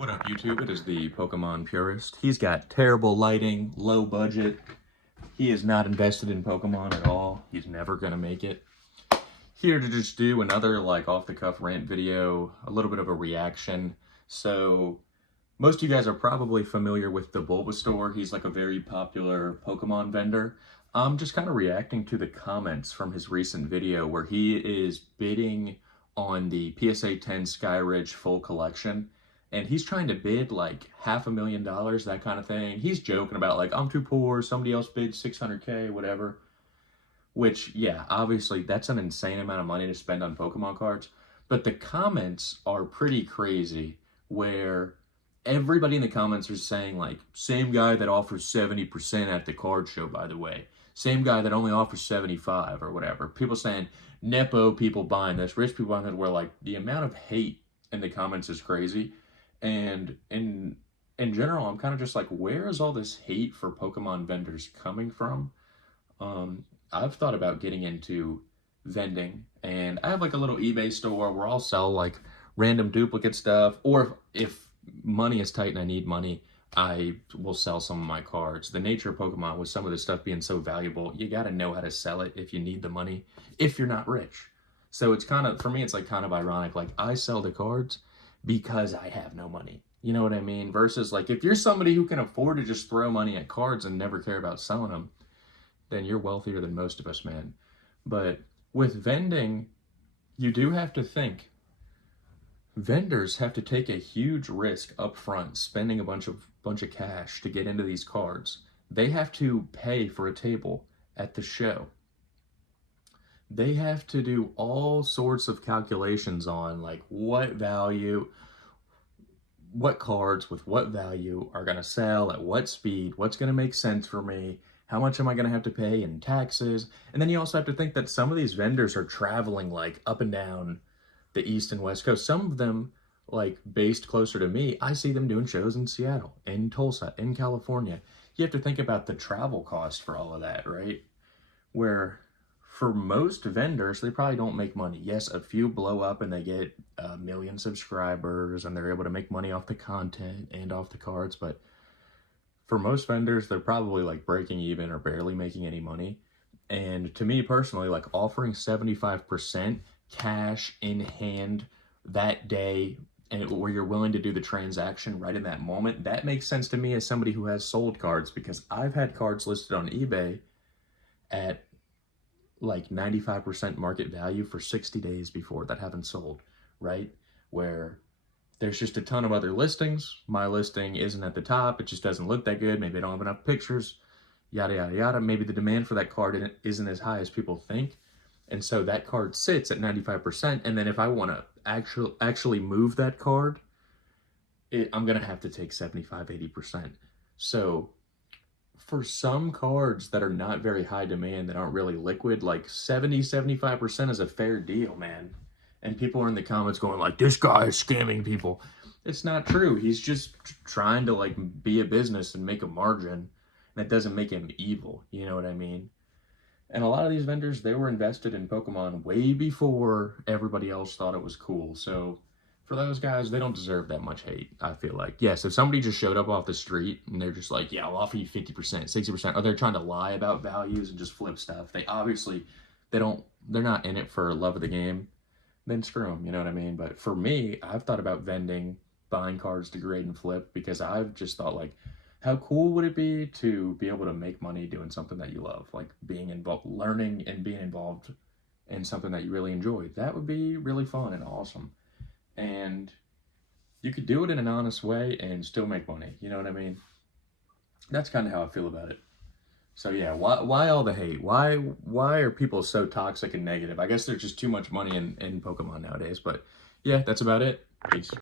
What up, YouTube? It is the Pokemon Purist. He's got terrible lighting, low budget. He is not invested in Pokemon at all. He's never gonna make it. Here to just do another off-the-cuff rant video, a little bit of a reaction. So most of you guys are probably familiar with the Bulbasaur. He's like a very popular Pokemon vendor. I'm just kind of reacting to the comments from his recent video where he is bidding on the PSA 10 Skyridge full collection. And he's trying to bid like $500,000, that kind of thing. He's joking about like, I'm too poor, somebody else bid 600K, whatever. Which, yeah, obviously that's an insane amount of money to spend on Pokemon cards. But the comments are pretty crazy where everybody in the comments are saying like, same guy that offers 70% at the card show, by the way. Same guy that only offers 75 or whatever. People saying, Nepo people buying this, rich people buying that, where like the amount of hate in the comments is crazy. And in general, I'm kind of just like, where is all this hate for Pokemon vendors coming from? I've thought about getting into vending, and I have like a little eBay store where I'll sell like random duplicate stuff, or if money is tight and I need money, I will sell some of my cards. The nature of Pokemon, with some of this stuff being so valuable, you got to know how to sell it if you need the money, if you're not rich. So it's kind of, for me, it's like kind of ironic. Like, I sell the cards because I have no money. You know what I mean? Versus like, if you're somebody who can afford to just throw money at cards and never care about selling them, then you're wealthier than most of us, man. But with vending, you do have to think. Vendors have to take a huge risk up front, spending a bunch of cash to get into these cards. They have to pay for a table at the show. They have to do all sorts of calculations on like what value, what cards with what value are going to sell at what speed, what's going to make sense for me, how much am I going to have to pay in taxes. And then you also have to think that some of these vendors are traveling like up and down the East and West Coast. Some of them, like based closer to me, I see them doing shows in Seattle, in Tulsa, in California. You have to think about the travel cost for all of that, right? Where for most vendors, they probably don't make money. Yes, a few blow up and they get a million subscribers and they're able to make money off the content and off the cards. But for most vendors, they're probably like breaking even or barely making any money. And to me personally, like offering 75% cash in hand that day, and where you're willing to do the transaction right in that moment, that makes sense to me as somebody who has sold cards, because I've had cards listed on eBay at like 95% market value for 60 days before that haven't sold, right? Where there's just a ton of other listings. My listing isn't at the top. It just doesn't look that good. Maybe I don't have enough pictures, yada, yada, yada. Maybe the demand for that card isn't as high as people think. And so that card sits at 95%. And then if I want to actually move that card, I'm going to have to take 75, 80%. So for some cards that are not very high demand, that aren't really liquid, like 70, 75% is a fair deal, man. And people are in the comments going like, this guy is scamming people. It's not true. He's just trying to like be a business and make a margin. That doesn't make him evil. You know what I mean? And a lot of these vendors, they were invested in Pokemon way before everybody else thought it was cool. So for those guys, they don't deserve that much hate, I feel like. Yes, if somebody just showed up off the street and they're just like, yeah, I'll offer you 50%, 60%, or they're trying to lie about values and just flip stuff, they obviously, they're not in it for love of the game, then screw them, you know what I mean? But for me, I've thought about vending, buying cards to grade and flip, because I've just thought like, how cool would it be to be able to make money doing something that you love, like being involved, learning and being involved in something that you really enjoy? That would be really fun and awesome. And you could do it in an honest way and still make money. You know what I mean? That's kind of how I feel about it. So yeah, why all the hate? Why are people so toxic and negative? I guess there's just too much money in Pokemon nowadays. But yeah, that's about it. Peace.